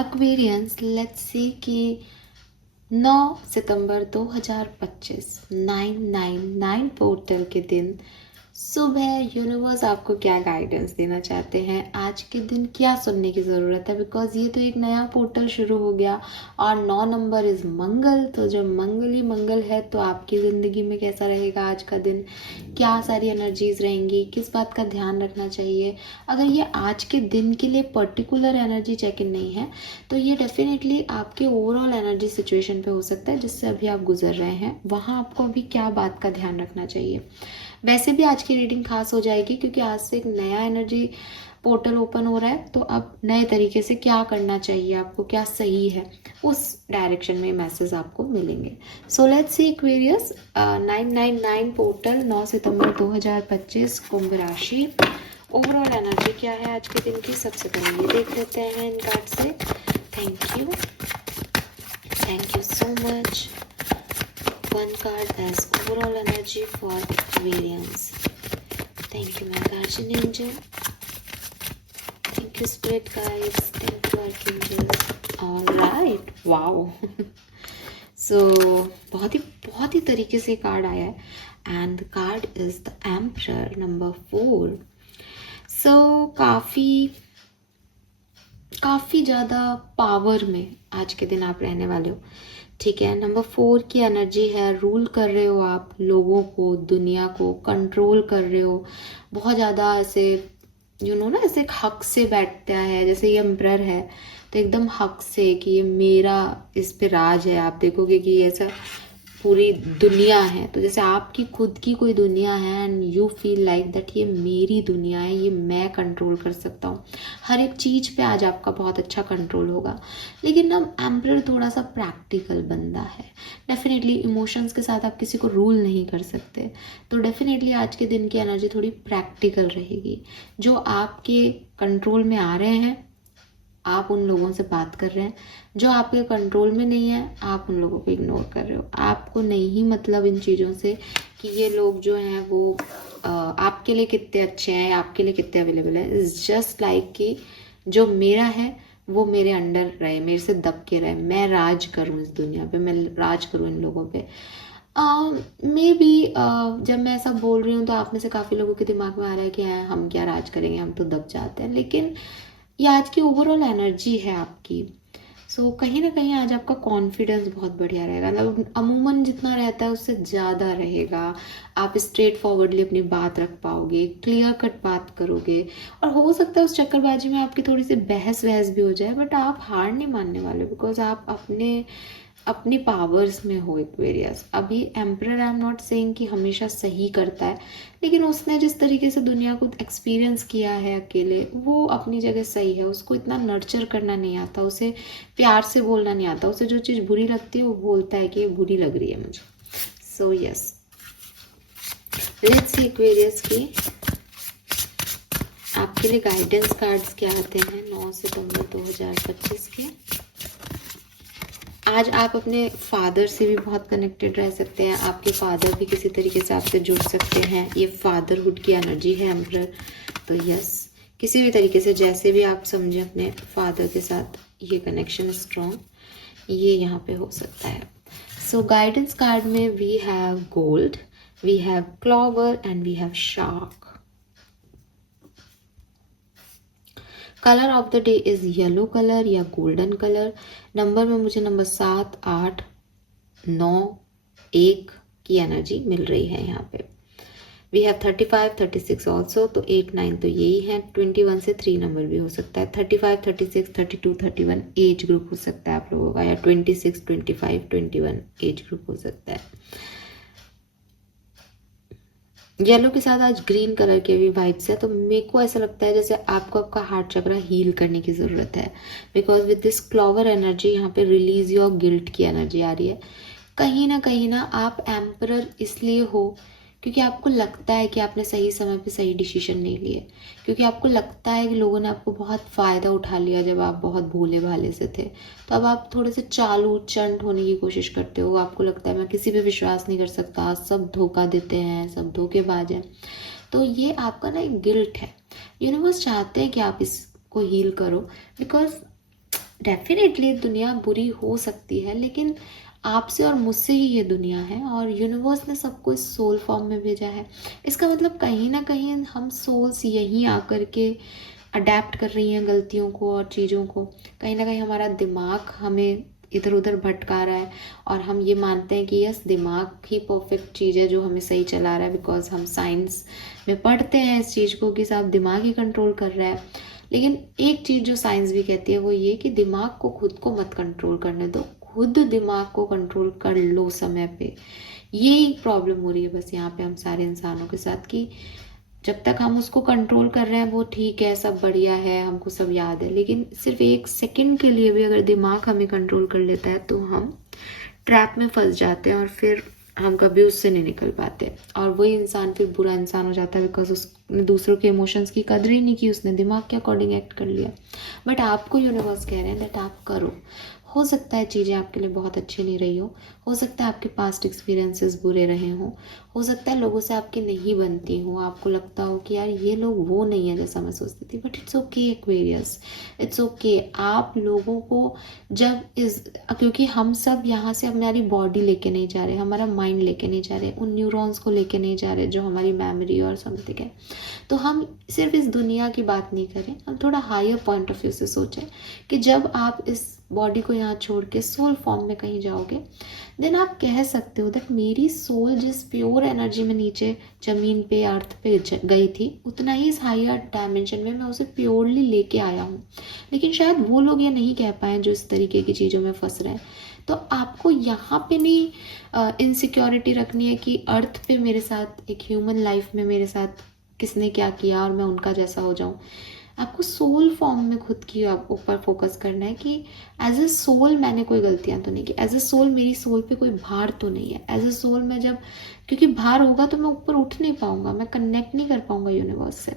Aquarians, let's see कि 9 सितंबर 2025 999 portal के दिन सुबह यूनिवर्स आपको क्या गाइडेंस देना चाहते हैं, आज के दिन क्या सुनने की ज़रूरत है। बिकॉज ये तो एक नया पोर्टल शुरू हो गया और 9 नंबर इज़ मंगल, तो जब मंगल ही मंगल है तो आपकी ज़िंदगी में कैसा रहेगा आज का दिन, क्या सारी एनर्जीज रहेंगी, किस बात का ध्यान रखना चाहिए। अगर ये आज के दिन के लिए पर्टिकुलर एनर्जी चेक इन नहीं है तो ये डेफिनेटली आपके ओवरऑल एनर्जी सिचुएशन पे हो सकता है जिससे अभी आप गुजर रहे हैं, वहाँ आपको अभी क्या बात का ध्यान रखना चाहिए। वैसे भी आज की रीडिंग खास हो जाएगी क्योंकि आज से एक नया एनर्जी पोर्टल ओपन हो रहा है, तो अब नए तरीके से क्या करना चाहिए आपको, क्या सही है, उस डायरेक्शन में मैसेज आपको मिलेंगे। So let's see Aquarius, 999 portal 9 सितंबर 2025 कुंभ राशि, ओवरऑल एनर्जी क्या है आज के दिन की। सबसे पहले ये देख लेते हैं इन कार्ड से। Thank you so much. One card as overall energy for Aquarians. Thank you, my guardian angel. Thank you, spirit guides. Thank you, archangel. All right, wow. So बहुत ही तरीके से कार्ड आया है and the card is the Emperor number 4. So काफ़ी ज़्यादा power में आज के दिन आप रहने वाले हो, ठीक है। नंबर 4 की एनर्जी है, रूल कर रहे हो आप लोगों को, दुनिया को कंट्रोल कर रहे हो बहुत ज़्यादा, ऐसे ना ऐसे एक हक से बैठता है, जैसे ये एम्परर है तो एकदम हक से कि ये मेरा इस पे राज है। आप देखोगे कि ऐसा पूरी दुनिया है, तो जैसे आपकी खुद की कोई दुनिया है and you feel like that ये मेरी दुनिया है, ये मैं कंट्रोल कर सकता हूँ। हर एक चीज़ पे आज आपका बहुत अच्छा कंट्रोल होगा। लेकिन ना एम्परर थोड़ा सा प्रैक्टिकल बंदा है, डेफिनेटली इमोशंस के साथ आप किसी को रूल नहीं कर सकते, तो डेफिनेटली आज के दिन की एनर्जी थोड़ी प्रैक्टिकल रहेगी। जो आपके कंट्रोल में आ रहे हैं आप उन लोगों से बात कर रहे हैं, जो आपके कंट्रोल में नहीं है आप उन लोगों को इग्नोर कर रहे हो। आपको नहीं मतलब इन चीज़ों से कि ये लोग जो हैं वो आपके लिए कितने अच्छे हैं, आपके लिए कितने अवेलेबल है। इट्स जस्ट लाइक कि जो मेरा है वो मेरे अंडर रहे, मेरे से दब के रहे, मैं राज करूँ इस दुनिया पे, मैं राज करूँ इन लोगों पे। मे बी जब मैं ऐसा बोल रही हूँ तो आप में से काफ़ी लोगों के दिमाग में आ रहा है कि हम क्या राज करेंगे, हम तो दब जाते हैं, लेकिन ये आज की ओवरऑल एनर्जी है आपकी। सो कहीं ना कहीं आज आपका कॉन्फिडेंस बहुत बढ़िया रहेगा, मतलब अमूमन जितना रहता है उससे ज़्यादा रहेगा। आप स्ट्रेट फॉरवर्डली अपनी बात रख पाओगे, क्लियर कट बात करोगे, और हो सकता है उस चक्करबाजी में आपकी थोड़ी सी बहस वहस भी हो जाए, बट आप हार नहीं मानने वाले बिकॉज आप अपनी पावर्स में हो एक्वेरियस। अभी emperor I am not saying कि हमेशा सही करता है, लेकिन उसने जिस तरीके से दुनिया को एक्सपीरियंस किया है अकेले, वो अपनी जगह सही है। उसको इतना नर्चर करना नहीं आता, उसे प्यार से बोलना नहीं आता, उसे जो चीज़ बुरी लगती है वो बोलता है कि ये बुरी लग रही है मुझे। So yes, let's see Aquarius की आपके लिए गाइडेंस कार्ड्स क्या आते हैं 9 सितंबर 2025 के। आज आप अपने फादर से भी बहुत कनेक्टेड रह सकते हैं, आपके फादर भी किसी तरीके से आपसे जुड़ सकते हैं। ये फादरहुड की एनर्जी है एम्परर, तो यस किसी भी तरीके से जैसे भी आप समझें अपने फादर के साथ ये कनेक्शन स्ट्रॉन्ग, ये यहाँ पे हो सकता है। सो गाइडेंस कार्ड में we have gold, we have clover and we have shark. Colour of the day is yellow colour या गोल्डन कलर। नंबर में मुझे नंबर 7, 8, 9, 1 की एनर्जी मिल रही है यहाँ पे। वी हैव 35, 36 ऑल्सो, तो 8, 9 तो यही है। 21 से 3 नंबर भी हो सकता है। 35, 36, 32, 31 एज ग्रुप हो सकता है आप लोगों का, या 26, 25, 21 एज ग्रुप हो सकता है। येलो के साथ आज ग्रीन कलर के भी वाइब्स है, तो मेरे को ऐसा लगता है जैसे आपको आपका हार्ट चक्र हील करने की ज़रूरत है, because with this clover energy यहाँ पे रिलीज योर गिल्ट की एनर्जी आ रही है। कहीं ना आप एम्परर इसलिए हो क्योंकि आपको लगता है कि आपने सही समय पे सही डिसीजन नहीं लिए, क्योंकि आपको लगता है कि लोगों ने आपको बहुत फ़ायदा उठा लिया जब आप बहुत भोले भाले से थे, तो अब आप थोड़े से चालू चंट होने की कोशिश करते हो। आपको लगता है मैं किसी पे विश्वास नहीं कर सकता, सब धोखा देते हैं, सब धोखेबाज हैं। तो ये आपका ना एक गिल्ट है। यूनिवर्स चाहते हैं कि आप इसको हील करो, बिकॉज डेफिनेटली दुनिया बुरी हो सकती है, लेकिन आपसे और मुझसे ही ये दुनिया है, और यूनिवर्स ने सबको इस सोल फॉर्म में भेजा है। इसका मतलब कहीं ना कहीं हम सोल्स यहीं आकर के अडेप्ट कर रही हैं गलतियों को और चीज़ों को। कहीं ना कहीं हमारा दिमाग हमें इधर उधर भटका रहा है, और हम ये मानते हैं कि यस, दिमाग ही परफेक्ट चीज़ है जो हमें सही चला रहा है, बिकॉज हम साइंस में पढ़ते हैं इस चीज़ को कि साहब दिमाग ही कंट्रोल कर रहा है। लेकिन एक चीज़ जो साइंस भी कहती है वो ये कि दिमाग को खुद को मत कंट्रोल करने दो, खुद दिमाग को कंट्रोल कर लो समय पे। यही प्रॉब्लम हो रही है बस यहाँ पे हम सारे इंसानों के साथ, कि जब तक हम उसको कंट्रोल कर रहे हैं वो ठीक है, सब बढ़िया है, हमको सब याद है, लेकिन सिर्फ एक सेकंड के लिए भी अगर दिमाग हमें कंट्रोल कर लेता है तो हम ट्रैप में फंस जाते हैं, और फिर हम कभी उससे नहीं निकल पाते, और वही इंसान फिर बुरा इंसान हो जाता है, बिकॉज उसने दूसरों के इमोशंस की कदर ही नहीं की, उसने दिमाग के अकॉर्डिंग एक्ट कर लिया। बट आपको यूनिवर्स कह रहे हैं दैट आप करो। हो सकता है चीज़ें आपके लिए बहुत अच्छी नहीं रही हो सकता है आपके पास्ट एक्सपीरियंसेस बुरे रहे हो सकता है लोगों से आपकी नहीं बनती हो, आपको लगता हो कि यार ये लोग वो नहीं है जैसा मैं सोचती थी, but it's okay Aquarius, it's okay. आप लोगों को जब इस, क्योंकि हम सब यहाँ से हमारी बॉडी लेके नहीं जा रहे, हमारा माइंड लेके नहीं जा रहे, उन न्यूरॉन्स को लेके नहीं जा रहे जो हमारी मेमोरी और समथिंग है, तो हम सिर्फ इस दुनिया की बात नहीं करें, हम थोड़ा हायर पॉइंट ऑफ व्यू से सोचें कि जब आप इस बॉडी को यहाँ छोड़ के सोल फॉर्म में कहीं जाओगे, देन आप कह सकते हो दैट मेरी सोल जिस प्योर एनर्जी में नीचे ज़मीन पे अर्थ पे गई थी, उतना ही इस हायर डायमेंशन में मैं उसे प्योरली लेके आया हूँ। लेकिन शायद वो लोग ये नहीं कह पाए जो इस तरीके की चीज़ों में फंस रहे हैं। तो आपको यहाँ पे नहीं इनसिक्योरिटी रखनी है कि अर्थ पे मेरे साथ, एक ह्यूमन लाइफ में मेरे साथ किसने क्या किया और मैं उनका जैसा हो जाऊँ। आपको सोल फॉर्म में खुद की ऊपर फोकस करना है कि एज ए सोल मैंने कोई गलतियां तो नहीं की, एज ए सोल मेरी सोल पे कोई भार तो नहीं है। एज ए सोल मैं जब, क्योंकि भार होगा तो मैं ऊपर उठ नहीं पाऊंगा, मैं कनेक्ट नहीं कर पाऊंगा यूनिवर्स से।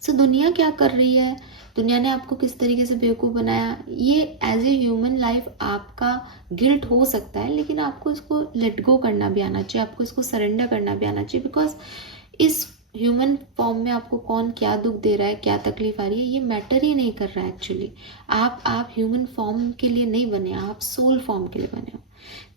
सो दुनिया क्या कर रही है, दुनिया ने आपको किस तरीके से बेवकूफ़ बनाया, ये एज ए ह्यूमन लाइफ आपका गिल्ट हो सकता है, लेकिन आपको इसको लेट गो करना भी आना चाहिए, आपको इसको सरेंडर करना भी आना चाहिए। बिकॉज इस ह्यूमन फॉर्म में आपको कौन क्या दुख दे रहा है, क्या तकलीफ आ रही है, ये मैटर ही नहीं कर रहा है एक्चुअली। आप ह्यूमन फॉर्म के लिए नहीं बने, आप सोल फॉर्म के लिए बने हो।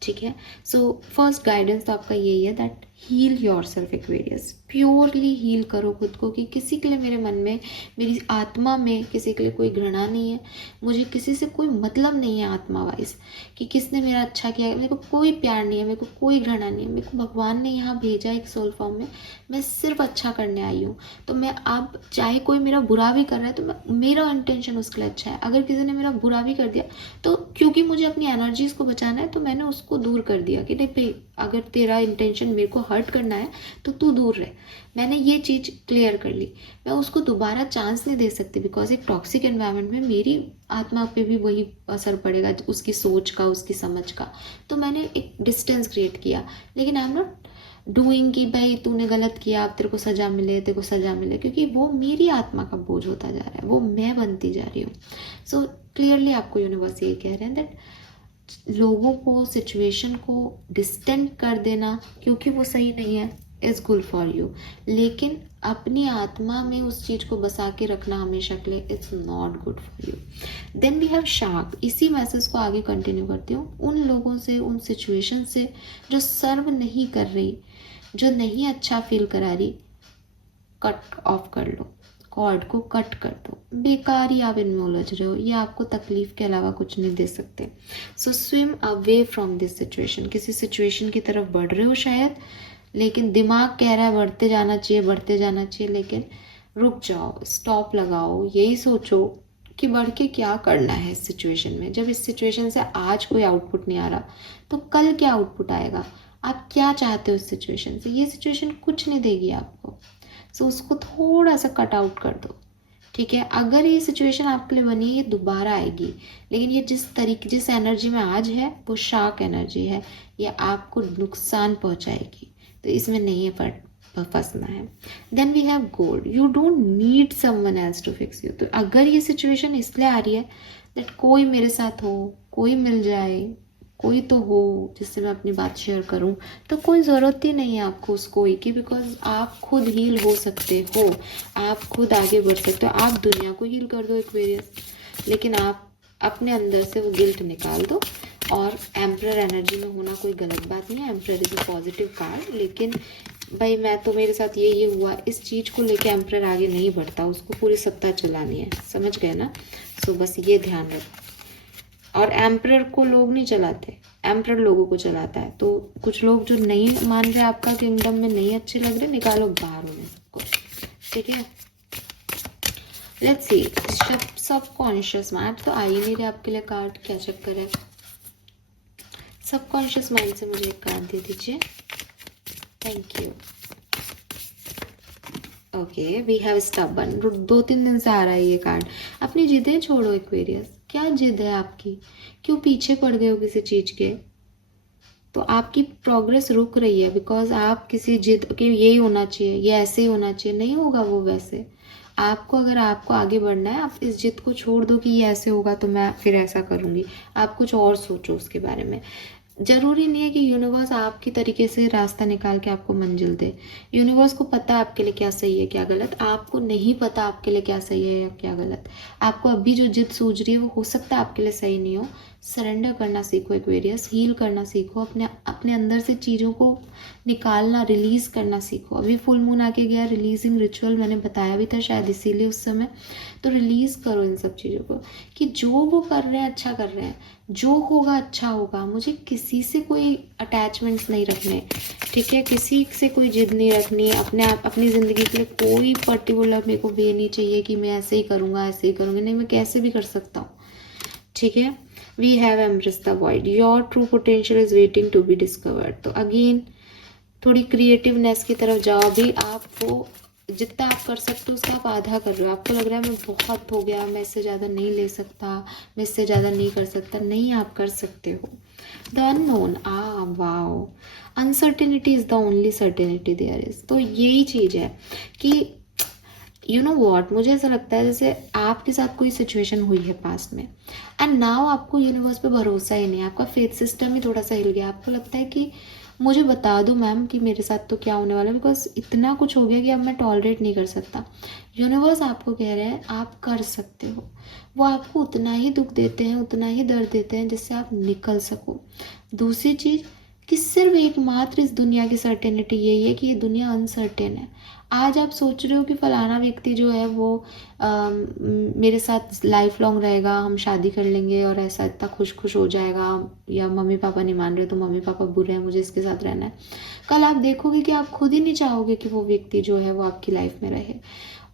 ठीक है, सो फर्स्ट गाइडेंस तो आपका यही है that heal yourself Aquarius, purely heal करो खुद को, कि किसी के लिए मेरे मन में, मेरी आत्मा में किसी के लिए कोई घृणा नहीं है, मुझे किसी से कोई मतलब नहीं है आत्मा वाइज कि किसने मेरा अच्छा किया है, मेरे को कोई प्यार नहीं है, मेरे को कोई घृणा नहीं है, मेरे को भगवान ने यहाँ भेजा एक सोल फॉर्म में, मैं सिर्फ अच्छा करने आई हूँ। तो मैं अब चाहे कोई मेरा बुरा भी कर रहा है तो मैं, मेरा इंटेंशन उसके लिए अच्छा है। अगर किसी ने मेरा बुरा भी कर दिया तो क्योंकि मुझे अपनी एनर्जीज को बचाना है तो मैंने उसको दूर कर दिया कि नहीं भाई, अगर तेरा इंटेंशन मेरे को हर्ट करना है तो तू दूर रहे। मैंने ये चीज़ क्लियर कर ली, मैं उसको दोबारा चांस नहीं दे सकती, बिकॉज एक टॉक्सिक एनवायरनमेंट में मेरी आत्मा पे भी वही असर पड़ेगा, उसकी सोच का, उसकी समझ का। तो मैंने एक डिस्टेंस क्रिएट किया, लेकिन आई एम नॉट डूइंग कि भाई तूने गलत किया अब तेरे को सजा मिले, तेरे को सजा मिले, क्योंकि वो मेरी आत्मा का बोझ होता जा रहा है, वो मैं बनती जा रही हूँ। सो क्लियरली आपको यूनिवर्स ये कह रहे हैं दैट लोगों को, सिचुएशन को डिस्टेंट कर देना क्योंकि वो सही नहीं है इज गुड फॉर यू, लेकिन अपनी आत्मा में उस चीज को बसा के रखना हमेशा के लिए it's not good for you. Then we have shark. इसी मैसेज को आगे कंटिन्यू करती हूँ, उन लोगों से, उन सिचुएशन से जो सर्व नहीं कर रही, जो नहीं अच्छा फील करा रही, कट ऑफ कर लो, कॉर्ड को कट कर दो। बेकार ही आप इनमें उलझ रहे हो, ये आपको तकलीफ के अलावा कुछ नहीं दे सकते। So swim away from this situation. किसी सिचुएशन की तरफ बढ़ रहे हो शायद, लेकिन दिमाग कह रहा है बढ़ते जाना चाहिए, बढ़ते जाना चाहिए, लेकिन रुक जाओ, स्टॉप लगाओ, यही सोचो कि बढ़ के क्या करना है इस सिचुएशन में। जब इस सिचुएशन से आज कोई आउटपुट नहीं आ रहा तो कल क्या आउटपुट आएगा, आप क्या चाहते हो इस सिचुएशन से, ये सिचुएशन कुछ नहीं देगी आपको। सो उसको थोड़ा सा कट आउट कर दो। ठीक है, अगर ये सिचुएशन आपके लिए बनी है, ये दोबारा आएगी, लेकिन ये जिस एनर्जी में आज है वो शार्क एनर्जी है, ये आपको नुकसान पहुंचाएगी, तो इसमें नहीं फंसना है। Then we have gold. You don't need someone else to fix you. तो अगर ये सिचुएशन इसलिए आ रही है दैट कोई मेरे साथ हो, कोई मिल जाए, कोई तो हो जिससे मैं अपनी बात शेयर करूं, तो कोई ज़रूरत ही नहीं है आपको उस कोई की, बिकॉज आप खुद हील हो सकते हो, आप खुद आगे बढ़ सकते हो, आप दुनिया को हील कर दो एक्वेरियस। लेकिन आप अपने अंदर से वो गिल्ट निकाल दो। और एम्परर एनर्जी में होना कोई गलत बात नहीं है, emperor is a positive card, लेकिन भाई मैं तो मेरे साथ ये हुआ, इस चीज़ को लेके एम्परर आगे नहीं बढ़ता, उसको पूरी सत्ता चलानी है, समझ गए ना। सो बस ये ध्यान रखो। और एम्परर को लोग नहीं चलाते, एम्परर लोगों को चलाता है। तो कुछ लोग जो नहीं मान रहे आपका किंगडम में, नहीं अच्छे लग रहे, निकालो बाहर उन्हें सबको, ठीक है। लेट्स सी, सबकॉन्शियस माइंड तो आ ही नहीं रहे आपके लिए कार्ड, क्या चक्कर है। सबकॉन्शियस माइंड से मुझे एक कार्ड दे दीजिए, thank you. Okay, we have stubborn, 2-3 दिन से आ रहा है ये कार्ड। अपनी जिदें छोड़ो एक्वेरियस, क्या जिद है आपकी, क्यों पीछे पड़ गए हो किसी चीज के। तो आपकी प्रोग्रेस रुक रही है बिकॉज आप किसी जिद कि यही होना चाहिए, ये ऐसे ही होना चाहिए, नहीं होगा वो वैसे। आपको अगर आपको आगे बढ़ना है, आप इस जिद को छोड़ दो कि ये ऐसे होगा तो मैं फिर ऐसा करूँगी। आप कुछ और सोचो उसके बारे में। जरूरी नहीं है कि यूनिवर्स आपकी तरीके से रास्ता निकाल के आपको मंजिल दे। यूनिवर्स को पता है आपके लिए क्या सही है क्या गलत, आपको नहीं पता आपके लिए क्या सही है या क्या गलत। आपको अभी जो जिद सूझ रही है वो हो सकता है आपके लिए सही नहीं हो। सरेंडर करना सीखो एक्वेरियस, हील करना सीखो, अपने अपने अंदर से चीज़ों को निकालना, रिलीज करना सीखो। अभी फुल मून आके गया, रिलीजिंग रिचुअल मैंने बताया भी था शायद इसीलिए उस समय। तो रिलीज करो इन सब चीज़ों को कि जो वो कर रहे हैं अच्छा कर रहे हैं, जो होगा अच्छा होगा। मुझे किसी से कोई अटैचमेंट्स नहीं रखने, ठीक है, किसी से कोई जिद नहीं रखनी। अपने आप अपनी ज़िंदगी के लिए कोई पर्टिकुलर मेरे को वे नहीं चाहिए कि मैं ऐसे ही करूँगा ऐसे ही करूँगी, नहीं, मैं कैसे भी कर सकता हूँ, ठीक है। We have embrace the void, your true potential is waiting to be discovered. तो अगेन थोड़ी क्रिएटिवनेस की तरफ जाओ। भी आपको जितना आप कर सकते हो उसका आप आधा कर रहे हो। आपको लग रहा है मैं बहुत हो गया, मैं इससे ज़्यादा नहीं ले सकता, मैं इससे ज़्यादा नहीं कर सकता, नहीं, आप कर सकते हो। The unknown, wow, uncertainty is the only certainty there is. तो यही चीज़ है कि यू नो वॉट, मुझे ऐसा लगता है जैसे आपके साथ कोई सिचुएशन हुई है पास्ट में, एंड नाउ आपको यूनिवर्स पे भरोसा ही नहीं है, आपका फेथ सिस्टम ही थोड़ा सा हिल गया। आपको लगता है कि मुझे बता दो मैम कि मेरे साथ तो क्या होने वाला है, बिकॉज इतना कुछ हो गया कि अब मैं टॉलरेट नहीं कर सकता। यूनिवर्स आपको कह रहे हैं आप कर सकते हो। वो आपको उतना ही दुख देते हैं, उतना ही दर्द देते हैं जिससे आप निकल सको। दूसरी चीज़ कि सिर्फ एकमात्र इस दुनिया की सर्टेनिटी यही है कि ये दुनिया अनसर्टेन है। आज आप सोच रहे हो कि फलाना व्यक्ति जो है वो मेरे साथ लाइफ लॉन्ग रहेगा, हम शादी कर लेंगे और ऐसा इतना खुश खुश हो जाएगा, या मम्मी पापा नहीं मान रहे तो मम्मी पापा बुरे हैं, मुझे इसके साथ रहना है। कल आप देखोगे कि आप खुद ही नहीं चाहोगे कि वो व्यक्ति जो है वो आपकी लाइफ में रहे।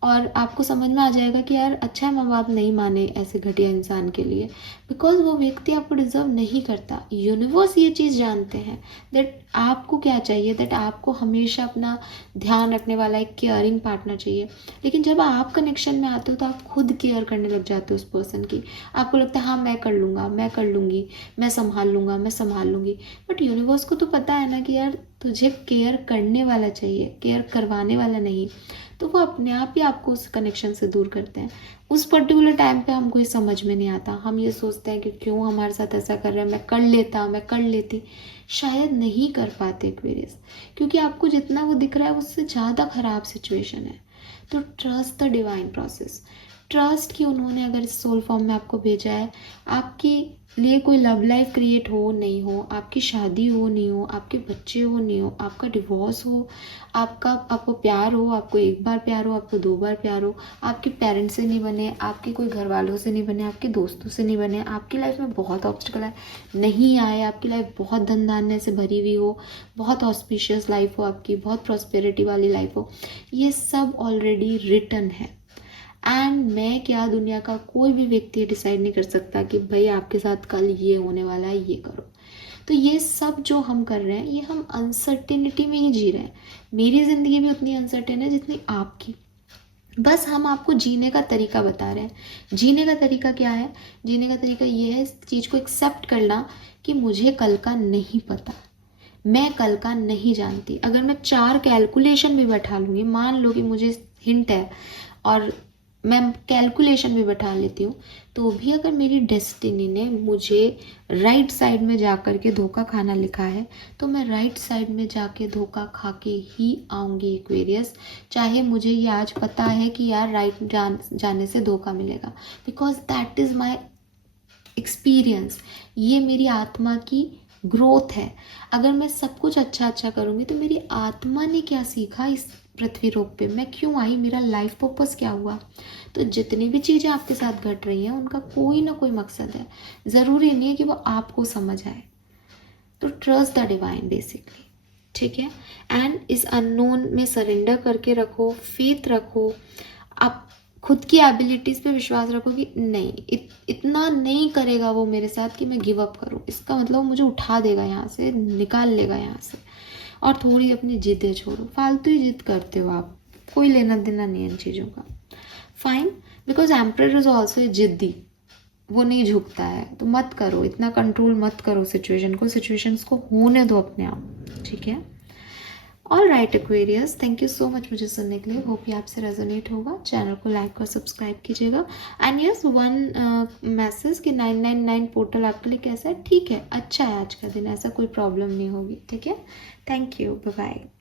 और आपको समझ में आ जाएगा कि यार अच्छा है माँ बाप नहीं माने ऐसे घटिया इंसान के लिए, बिकॉज वो व्यक्ति आपको डिजर्व नहीं करता। यूनिवर्स ये चीज़ जानते हैं दैट आपको क्या चाहिए, दैट आपको हमेशा अपना ध्यान रखने वाला एक केयरिंग पार्टनर चाहिए। लेकिन जब आप कनेक्शन में आते हो तो आप खुद केयर करने लग जाते हो उस पर्सन की। आपको लगता है हाँ मैं कर लूँगा, मैं कर लूँगी, मैं संभाल लूँगा, मैं संभाल लूँगी। बट यूनिवर्स को तो पता है ना कि यार तुझे केयर करने वाला चाहिए, केयर करवाने वाला नहीं। तो वो अपने आप ही आपको उस कनेक्शन से दूर करते हैं। उस पर्टिकुलर टाइम पे हमको ये समझ में नहीं आता, हम ये सोचते हैं कि क्यों हमारे साथ ऐसा कर रहा है, मैं कर लेता, मैं कर लेती। शायद नहीं कर पाते एक्वेरियस, क्योंकि आपको जितना वो दिख रहा है उससे ज़्यादा ख़राब सिचुएशन है। तो trust the divine process, trust कि उन्होंने अगर इस सोल फॉर्म में आपको भेजा है, आपके लिए कोई लव लाइफ क्रिएट हो नहीं हो, आपकी शादी हो नहीं हो, आपके बच्चे हो नहीं हो, आपका डिवोर्स हो, आपको प्यार हो, आपको एक बार प्यार हो, आपको 2 बार प्यार हो, आपके पेरेंट्स से नहीं बने, आपके कोई घर वालों से नहीं बने, आपके दोस्तों से नहीं बने, आपकी लाइफ में बहुत ऑब्स्टिकल है नहीं आए, आपकी लाइफ बहुत धन धान्य से भरी हुई हो, बहुत ऑस्पिशियस लाइफ हो आपकी, बहुत प्रॉस्पेरिटी वाली लाइफ हो, ये सब ऑलरेडी रिटन है। एंड मैं क्या, दुनिया का कोई भी व्यक्ति डिसाइड नहीं कर सकता कि भाई आपके साथ कल ये होने वाला है, ये करो। तो ये सब जो हम कर रहे हैं ये हम अनसर्टेनिटी में ही जी रहे हैं। मेरी ज़िंदगी भी उतनी अनसर्टेन है जितनी आपकी, बस हम आपको जीने का तरीका बता रहे हैं। जीने का तरीका क्या है? जीने का तरीका ये है इस चीज़ को एक्सेप्ट करना कि मुझे कल का नहीं पता, मैं कल का नहीं जानती। अगर मैं 4 कैलकुलेशन भी बैठा लूँगी, मान लो कि मुझे हिंट है और मैं कैलकुलेशन भी बैठा लेती हूँ, तो भी अगर मेरी डेस्टिनी ने मुझे राइट साइड में जा कर के धोखा खाना लिखा है, तो मैं राइट साइड में जाके धोखा खा के ही आऊँगी एक्वेरियस। चाहे मुझे ये आज पता है कि यार राइट जाने से धोखा मिलेगा, because that is my experience, ये मेरी आत्मा की ग्रोथ है। अगर मैं सब कुछ अच्छा अच्छा करूँगी तो मेरी आत्मा ने क्या सीखा इस पृथ्वी लोक पे, मैं क्यों आई, मेरा लाइफ पर्पस क्या हुआ। तो जितनी भी चीज़ें आपके साथ घट रही हैं उनका कोई ना कोई मकसद है, ज़रूरी नहीं है कि वो आपको समझ आए। तो ट्रस्ट द डिवाइन बेसिकली, ठीक है। एंड इस अननोन में सरेंडर करके रखो, फेथ रखो, आप खुद की एबिलिटीज़ पे विश्वास रखो कि नहीं, इतना नहीं करेगा वो मेरे साथ कि मैं गिव अप करूँ, इसका मतलब वो मुझे उठा देगा यहाँ से, निकाल लेगा यहाँ से। और थोड़ी अपनी जिद्दें छोड़ो, फालतू ही जिद करते हो आप, कोई लेना देना नहीं है इन चीज़ों का। Fine, because emperor is also जिद्दी, वो नहीं झुकता है। तो मत करो, इतना कंट्रोल मत करो सिचुएशन को, सिचुएशंस को होने दो अपने आप, ठीक है। All right Aquarius, thank you so much मुझे सुनने के लिए। होप ये आपसे रेजोनेट होगा। चैनल को लाइक और सब्सक्राइब कीजिएगा। एंड यस, वन मैसेज कि 999 पोर्टल आपके लिए कैसा है, ठीक है, अच्छा है आज का दिन, ऐसा कोई प्रॉब्लम नहीं होगी, ठीक है। Thank you, bye bye.